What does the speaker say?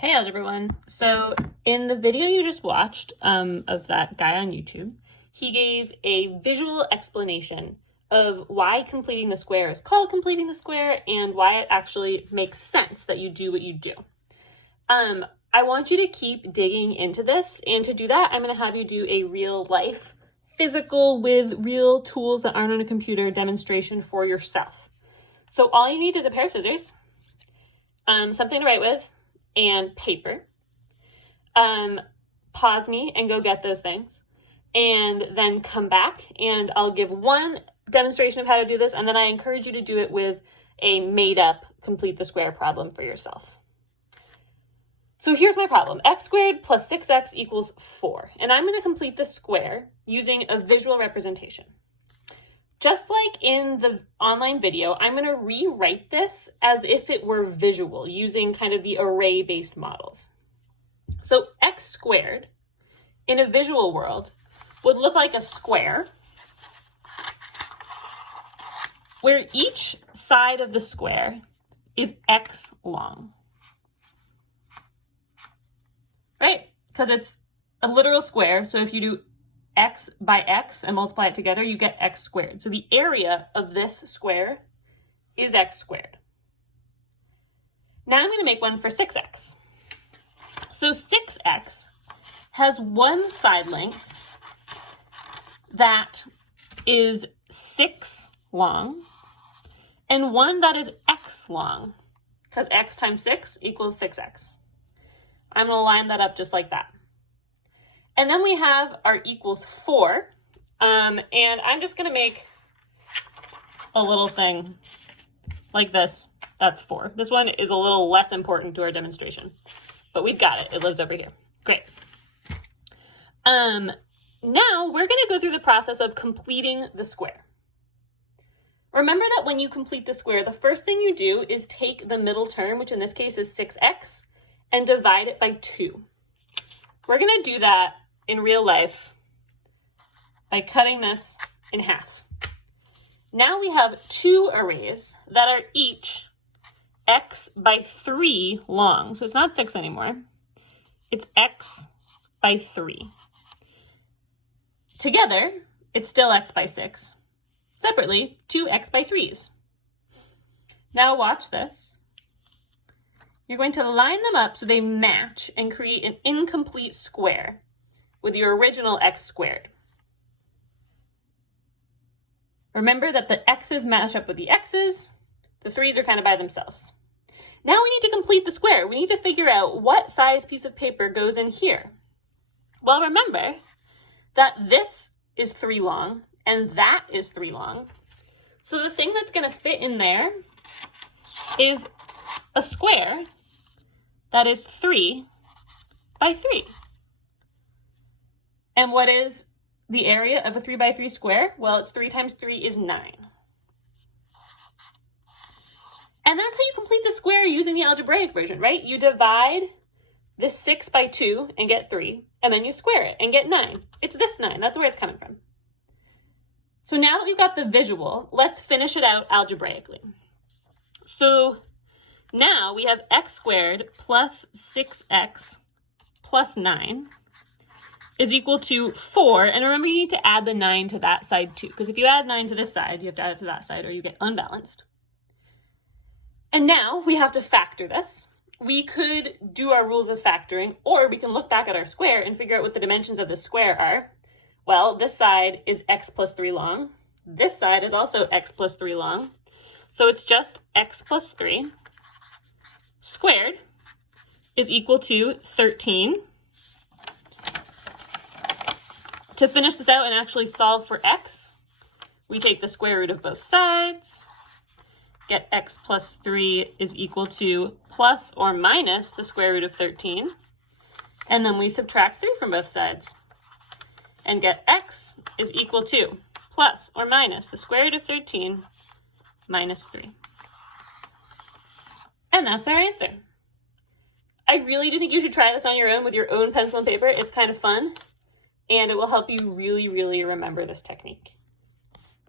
Hey Algebra 1. So in the video you just watched of that guy on YouTube, he gave a visual explanation of why completing the square is called completing the square and why it actually makes sense that you do what you do. I want you to keep digging into this, and to do that, I'm going to have you do a real life, physical, with real tools that aren't on a computer demonstration for yourself. So all you need is a pair of scissors, something to write with, and paper. Pause me and go get those things, and then come back and I'll give one demonstration of how to do this, and then I encourage you to do it with a made-up complete the square problem for yourself. So here's my problem. X squared plus 6x equals 4, and I'm going to complete the square using a visual representation. Just like in the online video, I'm going to rewrite this as if it were visual, using kind of the array-based models. So x squared in a visual world would look like a square where each side of the square is x long, right? Because it's a literal square, so if you do x by x and multiply it together, you get x squared. So the area of this square is x squared. Now I'm going to make one for 6x. So 6x has one side length that is 6 long and one that is x long, because x times 6 equals 6x. I'm going to line that up just like that. And then we have our equals 4, and I'm just going to make a little thing like this. That's 4. This one is a little less important to our demonstration, but we've got it. It lives over here. Great. Now we're going to go through the process of completing the square. Remember that when you complete the square, the first thing you do is take the middle term, which in this case is 6x, and divide it by 2. We're going to do that in real life by cutting this in half. Now we have two arrays that are each x by 3 long. So it's not 6 anymore. It's x by 3. Together, it's still x by 6. Separately, 2x by 3s. Now watch this. You're going to line them up so they match and create an incomplete square with your original x squared. Remember that the x's match up with the x's, the 3's are kind of by themselves. Now we need to complete the square. We need to figure out what size piece of paper goes in here. Well, remember that this is 3 long and that is 3 long. So the thing that's going to fit in there is a square that is 3 by 3. And what is the area of a 3 by 3 square? Well, it's 3 times 3 is 9. And that's how you complete the square using the algebraic version, right? You divide this 6 by 2 and get 3, and then you square it and get 9. It's this 9. That's where it's coming from. So now that we've got the visual, let's finish it out algebraically. So now we have x squared plus 6x plus 9 is equal to 4. And remember, you need to add the 9 to that side too, because if you add 9 to this side, you have to add it to that side or you get unbalanced. And now we have to factor this. We could do our rules of factoring, or we can look back at our square and figure out what the dimensions of the square are. Well, this side is x plus 3 long. This side is also x plus 3 long. So it's just x plus 3 squared is equal to 13. To finish this out and actually solve for x, we take the square root of both sides, get x plus 3 is equal to plus or minus the square root of 13, and then we subtract 3 from both sides and get x is equal to plus or minus the square root of 13 minus 3. And that's our answer. I really do think you should try this on your own with your own pencil and paper. It's kind of fun, and it will help you really, really remember this technique.